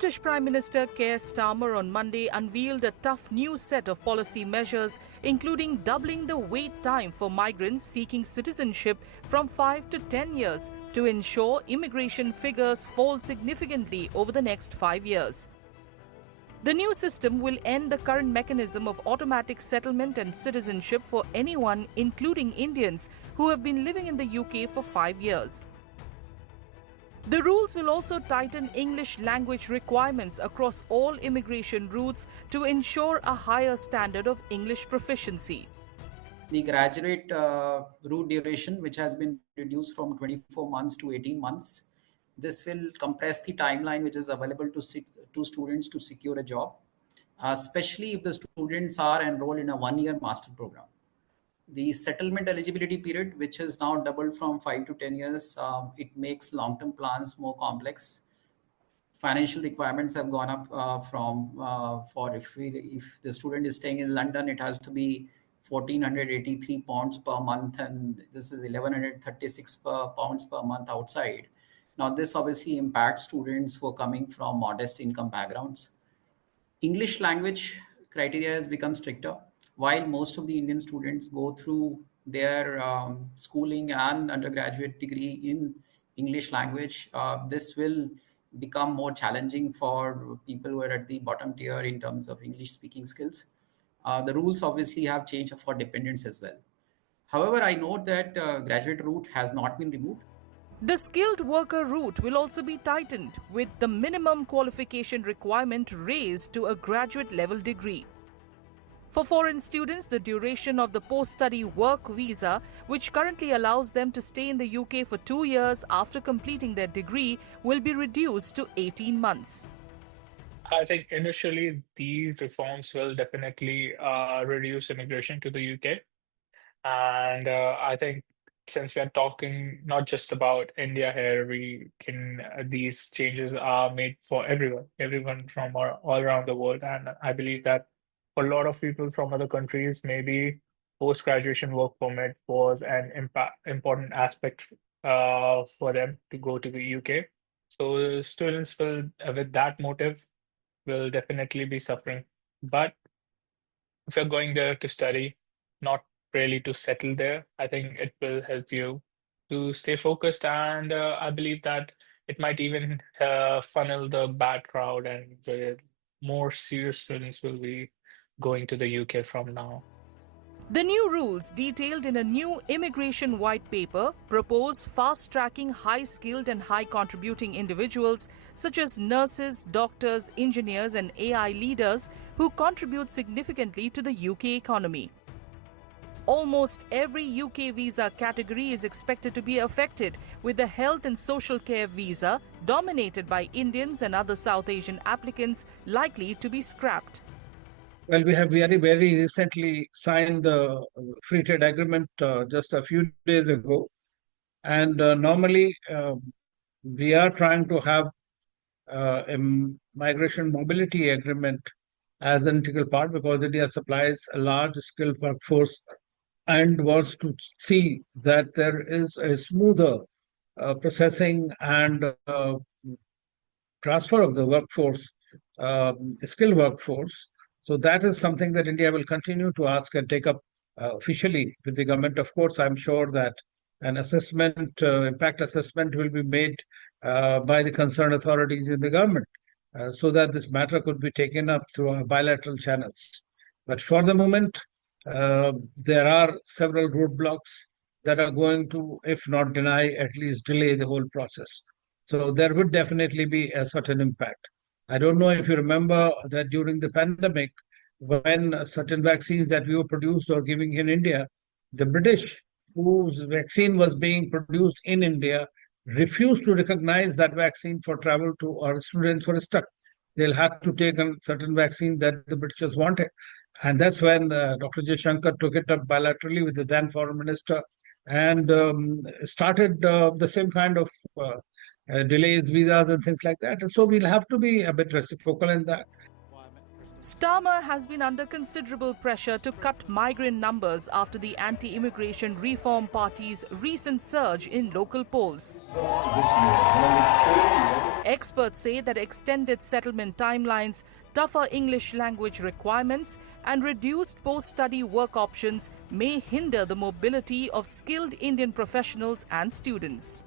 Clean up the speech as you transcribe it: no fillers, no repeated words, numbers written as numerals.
British Prime Minister Keir Starmer on Monday unveiled a tough new set of policy measures, including doubling the wait time for migrants seeking citizenship from 5 to 10 years to ensure immigration figures fall significantly over the next 5 years. The new system will end the current mechanism of automatic settlement and citizenship for anyone, including Indians, who have been living in the UK for 5 years. The rules will also tighten English language requirements across all immigration routes to ensure a higher standard of English proficiency. The graduate route duration, which has been reduced from 24 months to 18 months, this will compress the timeline which is available to students to secure a job, especially if the students are enrolled in a one-year master program. The settlement eligibility period, which is now doubled from 5 to 10 years, it makes long-term plans more complex. Financial requirements have gone up for if the student is staying in London, it has to be 1,483 pounds per month, and this is 1,136 pounds per month outside. Now, this obviously impacts students who are coming from modest income backgrounds. English language criteria has become stricter. While most of the Indian students go through their schooling and undergraduate degree in English language, this will become more challenging for people who are at the bottom tier in terms of English speaking skills. The rules obviously have changed for dependents as well. However, I note that graduate route has not been removed. The skilled worker route will also be tightened, with the minimum qualification requirement raised to a graduate level degree. For foreign students, the duration of the post-study work visa, which currently allows them to stay in the UK for 2 years after completing their degree, will be reduced to 18 months. I think initially these reforms will definitely reduce immigration to the UK. And I think since we are talking not just about India here, these changes are made for everyone from all around the world. And I believe that for a lot of people from other countries, maybe post-graduation work permit was an important aspect for them to go to the UK. So students will, with that motive, will definitely be suffering. But if you're going there to study, not really to settle there, I think it will help you to stay focused. And I believe that it might even funnel the bad crowd, and the more serious students will be going to the UK from now. The new rules, detailed in a new immigration white paper, propose fast-tracking high-skilled and high-contributing individuals such as nurses, doctors, engineers and AI leaders who contribute significantly to the UK economy. Almost every UK visa category is expected to be affected, with the health and social care visa, dominated by Indians and other South Asian applicants, likely to be scrapped. Well, we have very recently signed the free trade agreement just a few days ago. And normally, we are trying to have a migration mobility agreement as an integral part, because India supplies a large skilled workforce and wants to see that there is a smoother processing and transfer of the workforce, skilled workforce. So that is something that India will continue to ask and take up officially with the government. Of course, I'm sure that an assessment, impact assessment will be made by the concerned authorities in the government so that this matter could be taken up through bilateral channels. But for the moment, there are several roadblocks that are going to, if not deny, at least delay the whole process. So there would definitely be a certain impact. I don't know if you remember that during the pandemic, when certain vaccines that we were produced or giving in India, the British, whose vaccine was being produced in India, refused to recognize that vaccine for travel to our students were stuck. They'll have to take a certain vaccine that the Britishers wanted. And that's when Dr. Jaishankar took it up bilaterally with the then foreign minister and started the same kind of delays, visas and things like that. And so we'll have to be a bit reciprocal in that. Starmer has been under considerable pressure to cut migrant numbers after the anti-immigration Reform Party's recent surge in local polls. Experts say that extended settlement timelines, tougher English language requirements, and reduced post-study work options may hinder the mobility of skilled Indian professionals and students.